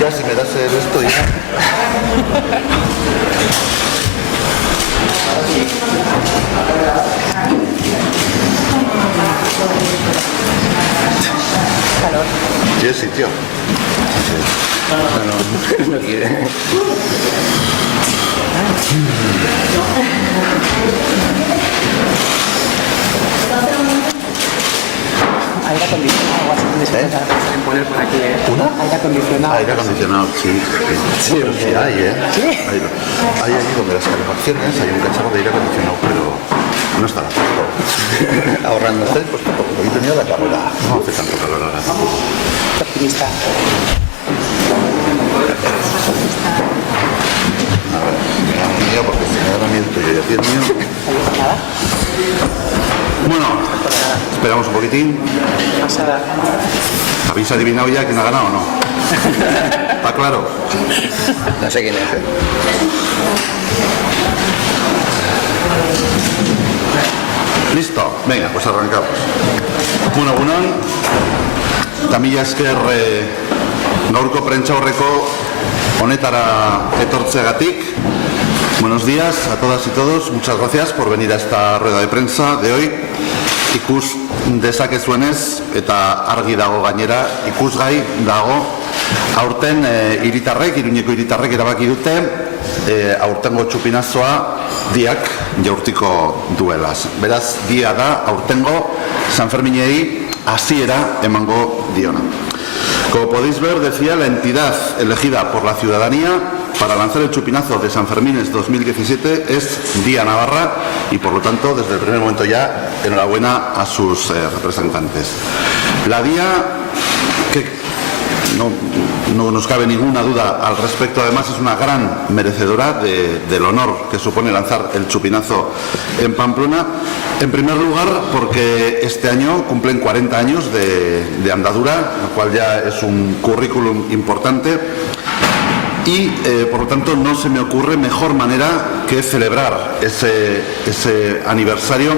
Ya si me das esto ya. Calor. ¿Qué sitio? No quiere. Aire acondicionado, así que se pueden poner por aquí, ¿eh? ¿Una? Aire acondicionado. Aire acondicionado, sí. Sí, Sí hay, ¿eh? ¿Sí? Hay ahí donde las calefacciones, hay un cacharro de aire acondicionado, pero no está la foto. Ahorrando. Está dispuesto porque hoy tenía la carrera. No hace tanto calor ahora. Qué optimista. A ver, mira el mío porque si me da miedo el tuyo y a ti el mío. Nada. Bueno, esperamos un poquitín. Pasada. ¿Habéis adivinado ya quién ha ganado o no? ¿Está claro? No sé quién es. Listo, venga, pues arrancamos. Bueno, egunon, tamila esker gaurko prentsaurreko honetara etortzeagatik. Buenos días a todas y todos, muchas gracias por venir a esta rueda de prensa de hoy. Ikus dezakezuenez eta argi dago gainera, ikusgai dago aurten Iruñeko hiritarrek erabaki dute aurtengo txupinazoa diak jaurtiko duelaz. Beraz, dia da aurtengo Sanferminei hasiera emango diona. Como podéis ver, decía, la entidad elegida por la ciudadanía para lanzar el chupinazo de San Fermines 2017 es Día Navarra y, por lo tanto, desde el primer momento ya, enhorabuena a sus representantes. La Día, que no nos cabe ninguna duda al respecto, además es una gran merecedora del honor que supone lanzar el chupinazo en Pamplona. En primer lugar, porque este año cumplen 40 años de andadura, lo cual ya es un currículum importante. Y, por lo tanto, no se me ocurre mejor manera que celebrar ese aniversario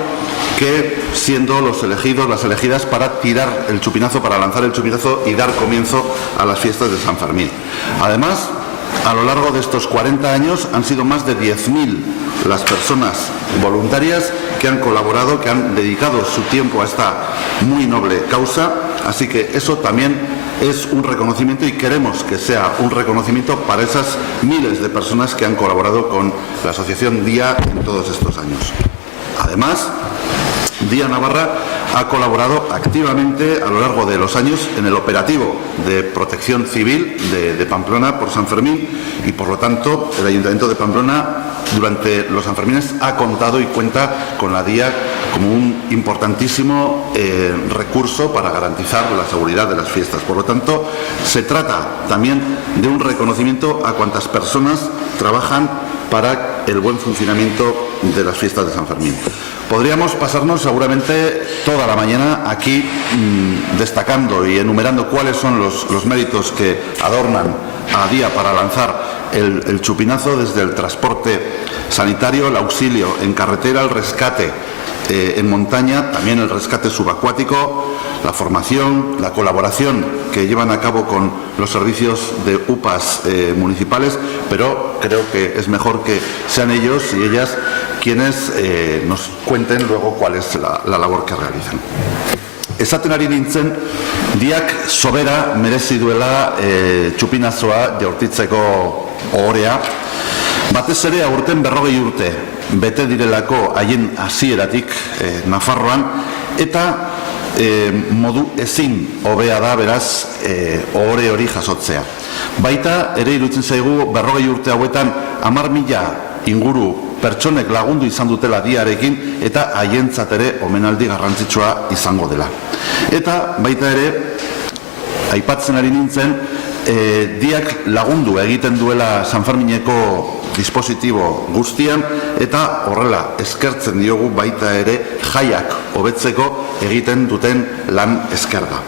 que siendo los elegidos, las elegidas para tirar el chupinazo, para lanzar el chupinazo y dar comienzo a las fiestas de San Fermín. Además, a lo largo de estos 40 años han sido más de 10.000 las personas voluntarias que han colaborado, que han dedicado su tiempo a esta muy noble causa, así que eso también es un reconocimiento y queremos que sea un reconocimiento para esas miles de personas que han colaborado con la Asociación Día en todos estos años. Además, Día Navarra ha colaborado activamente a lo largo de los años en el operativo de protección civil de Pamplona por San Fermín y, por lo tanto, el Ayuntamiento de Pamplona durante los Sanfermines ha contado y cuenta con la Día como un importantísimo recurso para garantizar la seguridad de las fiestas. Por lo tanto, se trata también de un reconocimiento a cuantas personas trabajan para el buen funcionamiento de las fiestas de San Fermín. Podríamos pasarnos seguramente toda la mañana aquí destacando y enumerando cuáles son los méritos que adornan a Día para lanzar el chupinazo, desde el transporte sanitario, el auxilio en carretera, el rescate en montaña, también el rescate subacuático, la formación, la colaboración que llevan a cabo con los servicios de UPAs municipales, pero creo que es mejor que sean ellos y ellas quienes nos cuenten luego cuál es la labor que realizan. Esaten ari nintzen, Diak sobera merezi duela txupinazoa jaurtitzeko ohorea, batez ere aurten 40 urte bete direlako haien hasieratik Nafarroan, eta modu ezin hobea da beraz ohore hori jasotzea. Baita ere iruditzen zaigu 40 urte hauetan 10.000 inguru pertsonek lagundu izan dutela Diarekin eta haientzat ere omenaldi garrantzitsua izango dela. Eta baita ere aipatzen ari nintzen, Diak lagundu egiten duela Sanfermineko dispositibo guztian eta horrela eskertzen diogu baita ere jaiak hobetzeko egiten duten lan eskerga.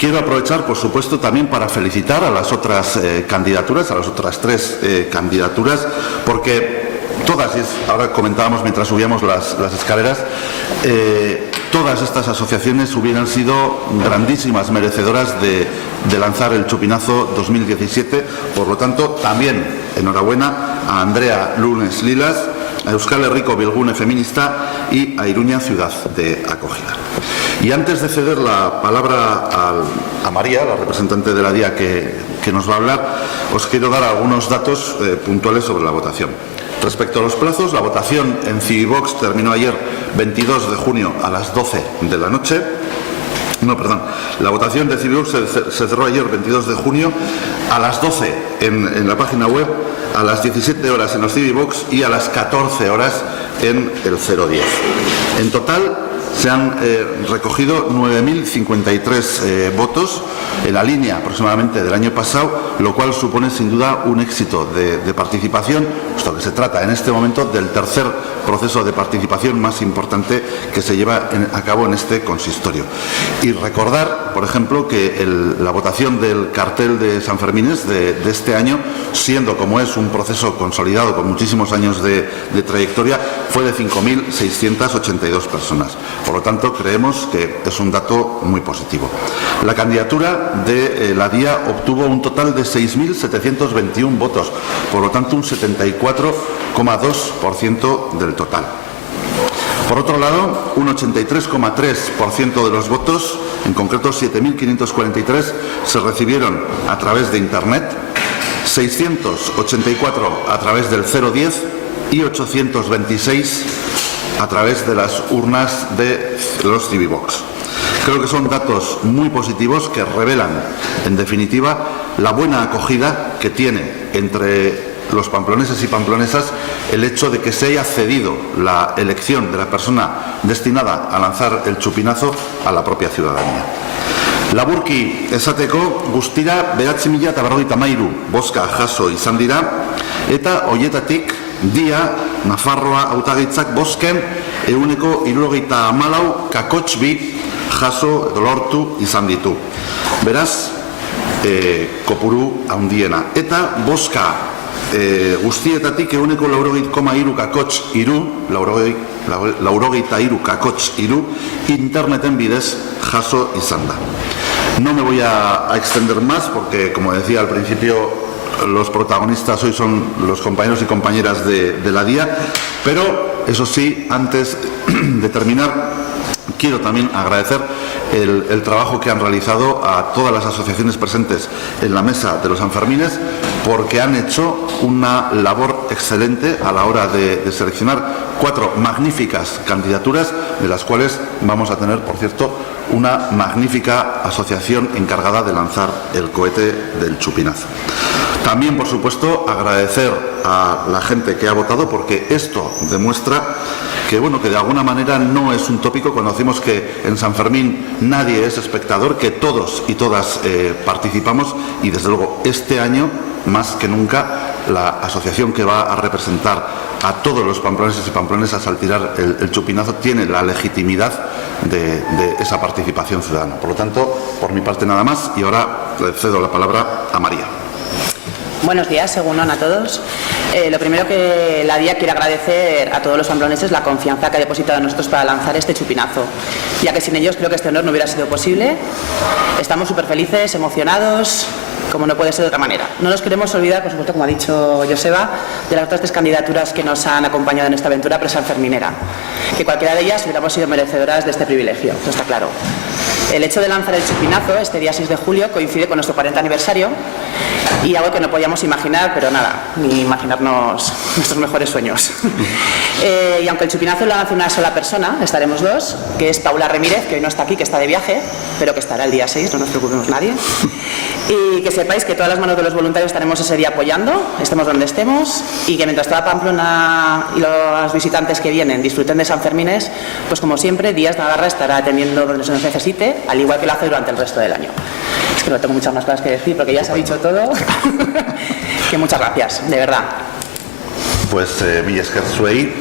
Quiero aprovechar, por supuesto, también para felicitar a las otras candidaturas, a las otras 3 candidaturas, porque todas, y ahora comentábamos mientras subíamos las escaleras, todas estas asociaciones hubieran sido grandísimas merecedoras de lanzar el Chupinazo 2017. Por lo tanto, también enhorabuena a Andrea Lunes Lilas, a Euskal Herriko Bilgune Feminista y a Iruña Ciudad de Acogida. Y antes de ceder la palabra a María, la representante de la DIA que nos va a hablar, os quiero dar algunos datos puntuales sobre la votación. Respecto a los plazos, la votación en Civivox terminó ayer 22 de junio a las 12 de la noche. La votación de Civivox se cerró ayer 22 de junio a las 12 en la página web, a las 17 horas en los Civivox y a las 14 horas en el 010. En total se han recogido 9.053 votos, en la línea aproximadamente del año pasado, lo cual supone sin duda un éxito de participación, puesto que se trata en este momento del tercer proceso de participación más importante que se lleva a cabo en este consistorio. Y recordar, por ejemplo, que la votación del cartel de San Fermines de este año, siendo como es un proceso consolidado con muchísimos años de trayectoria, fue de 5.682 personas. Por lo tanto, creemos que es un dato muy positivo. La candidatura de la DIA obtuvo un total de 6.721 votos, por lo tanto un 74,2% del total. Por otro lado, un 83,3% de los votos, en concreto 7.543, se recibieron a través de Internet, 684 a través del 010 y 826 a través de las urnas de los Civivox. Creo que son datos muy positivos que revelan, en definitiva, la buena acogida que tiene entre los pamploneses y pamplonesas el hecho de que se haya cedido la elección de la persona destinada a lanzar el chupinazo a la propia ciudadanía. Laburki esateko, guztira 9.053 bozka jaso izan dira, eta horietatik DIA, Nafarroa hautagaitzak bozken 74,4 jaso edo lortu izan ditu. Beraz, kopuru handiena. Eta bozka guztietatik 93,3 interneten bidez jaso izan da. No me voy a extender más porque, como decía al principio, los protagonistas hoy son los compañeros y compañeras de la DIA, pero eso sí, antes de terminar, quiero también agradecer el trabajo que han realizado a todas las asociaciones presentes en la mesa de los Sanfermines, porque han hecho una labor excelente a la hora de seleccionar 4 magníficas candidaturas, de las cuales vamos a tener, por cierto, una magnífica asociación encargada de lanzar el cohete del chupinazo. También, por supuesto, agradecer a la gente que ha votado, porque esto demuestra que, bueno, que de alguna manera no es un tópico cuando decimos que en San Fermín nadie es espectador, que todos y todas participamos, y desde luego este año, más que nunca, la asociación que va a representar a todos los pamploneses y pamplonesas al tirar el chupinazo tiene la legitimidad de esa participación ciudadana. Por lo tanto, por mi parte nada más, y ahora le cedo la palabra a María. Buenos días, segundón a todos. Lo primero que la DIA quiere agradecer a todos los pambloneses la confianza que ha depositado en nosotros para lanzar este chupinazo, ya que sin ellos creo que este honor no hubiera sido posible. Estamos súper felices, emocionados, como no puede ser de otra manera. No nos queremos olvidar, por supuesto, como ha dicho Joseba, de las otras 3 candidaturas que nos han acompañado en esta aventura presanferminera, que cualquiera de ellas hubiéramos sido merecedoras de este privilegio, eso está claro. El hecho de lanzar el chupinazo este día 6 de julio coincide con nuestro 40 aniversario y algo que no podíamos imaginar, pero nada, ni imaginarnos nuestros mejores sueños. Y aunque el chupinazo lo hace una sola persona, estaremos 2, que es Paula Remírez, que hoy no está aquí, que está de viaje, pero que estará el día 6, no nos preocupemos nadie. Y que sepáis que todas las manos de los voluntarios estaremos ese día apoyando, estemos donde estemos, y que mientras toda Pamplona y los visitantes que vienen disfruten de San Fermines, pues como siempre, Díaz Navarra estará atendiendo donde se nos necesite, al igual que lo hace durante el resto del año. Es que no tengo muchas más cosas que decir porque ya se ha dicho todo. Que muchas gracias, de verdad. Pues mila esker zuei,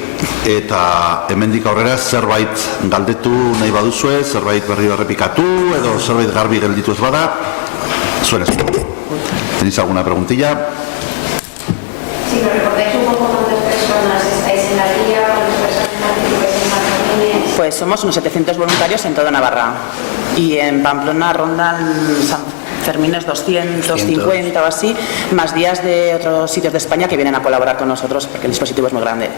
eta hemendik aurrera zerbait galdetu nahi baduzue, zerbait berriro errepikatu edo zerbait garbi gelditu ez bada, zuen esku. ¿Tenéis alguna preguntilla? Si me recordáis un poco cuántas personas Pues somos unos 700 voluntarios en toda Navarra y en Pamplona rondan San Fermines 250 o así, más días de otros sitios de España que vienen a colaborar con nosotros porque el dispositivo es muy grande.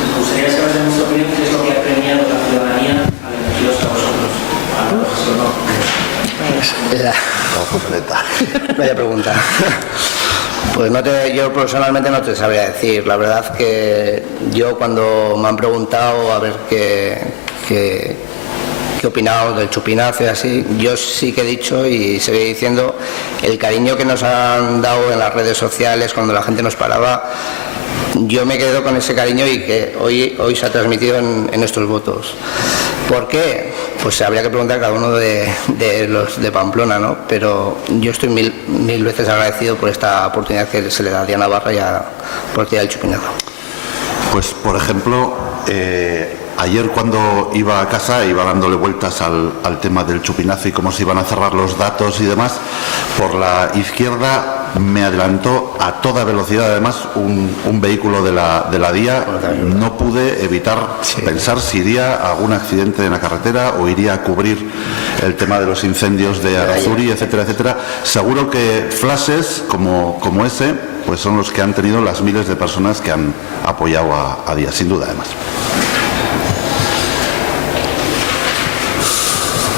Me gustaría saber de vuestra opinión qué es lo que ha premiado la ciudadanía al elegiros a vosotros. Vaya pregunta. Pues yo personalmente no te sabría decir. La verdad que yo cuando me han preguntado a ver qué he opinado del chupinazo y así, yo sí que he dicho y seguiré diciendo el cariño que nos han dado en las redes sociales cuando la gente nos paraba. Yo me quedo con ese cariño y que hoy se ha transmitido en estos votos. ¿Por qué? Pues habría que preguntar a cada uno de los de Pamplona, ¿no? Pero yo estoy mil veces agradecido por esta oportunidad que se le da a Diana Barra y por el día del chupinazo. Pues, por ejemplo, ayer cuando iba a casa iba dándole vueltas al tema del chupinazo y cómo se iban a cerrar los datos y demás. Por la izquierda me adelantó a toda velocidad, además, un vehículo de la DIA. No pude evitar pensar si iría a algún accidente en la carretera o iría a cubrir el tema de los incendios de Arazuri, etcétera, etcétera. Seguro que flashes como ese pues son los que han tenido las miles de personas que han apoyado a DIA, sin duda, además.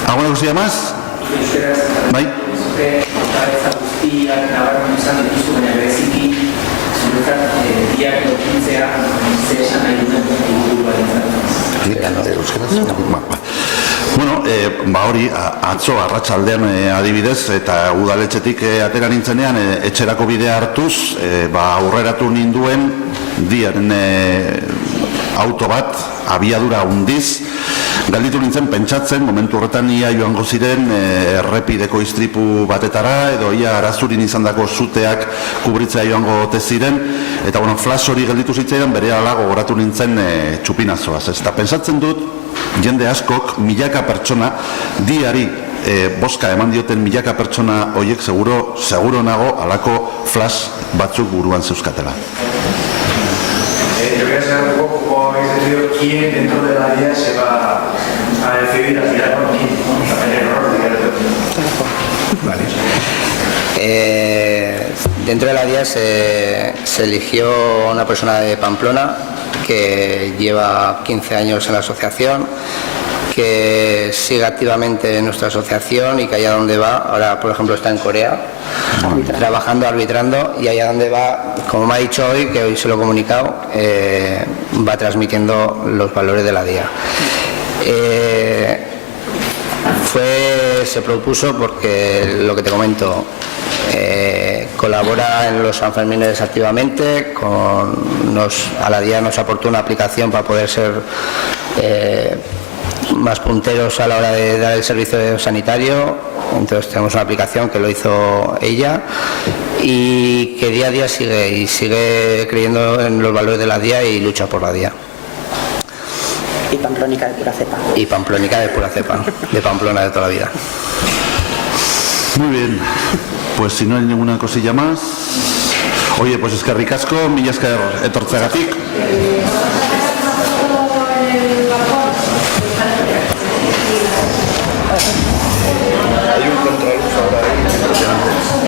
¿Alguna cosilla más? ¿Bai? Bueno, hori, atzo arratsaldean adibidez, eta udaletxetik atera nintzenean, etxerako bidea hartuz, aurreratu ninduen diaren auto bat, abiadura hundiz, galditu nintzen pentsatzen, momentu horretan ia joango ziren errepideko istripu batetara, edo ia Arazurin izandako zuteak kubritzea joango ote ziren, eta bueno, flash hori gelditu zitzaidan, berehala gogoratu nintzen txupinazoaz. Eta pentsatzen dut, jende askok, milaka pertsona, diari boska eman dioten milaka pertsona horiek seguro nago alako flash batzuk buruan zeuzkatela. Yo quería saber un poco cómo habéis decidido quién dentro de la DIA se va a decidir a tirar con quién, Vale. Dentro de la DIA se eligió una persona de Pamplona que lleva 15 años en la asociación, que sigue activamente en nuestra asociación y que allá donde va, ahora por ejemplo está en Corea, trabajando, arbitrando, y allá donde va, como me ha dicho hoy, que hoy se lo he comunicado, va transmitiendo los valores de la DIA. Se propuso porque, lo que te comento, colabora en los Sanfermines activamente, a la DIA nos aportó una aplicación para poder ser más punteros a la hora de dar el servicio sanitario. Entonces tenemos una aplicación que lo hizo ella y que día a día sigue creyendo en los valores de la DIA y lucha por la DIA. Y pamplónica de pura cepa. Y pamplónica de pura cepa, de Pamplona de toda la vida. Muy bien, pues si no hay ninguna cosilla más. Oye, pues eskerrik asko, mila esker etortzeagatik.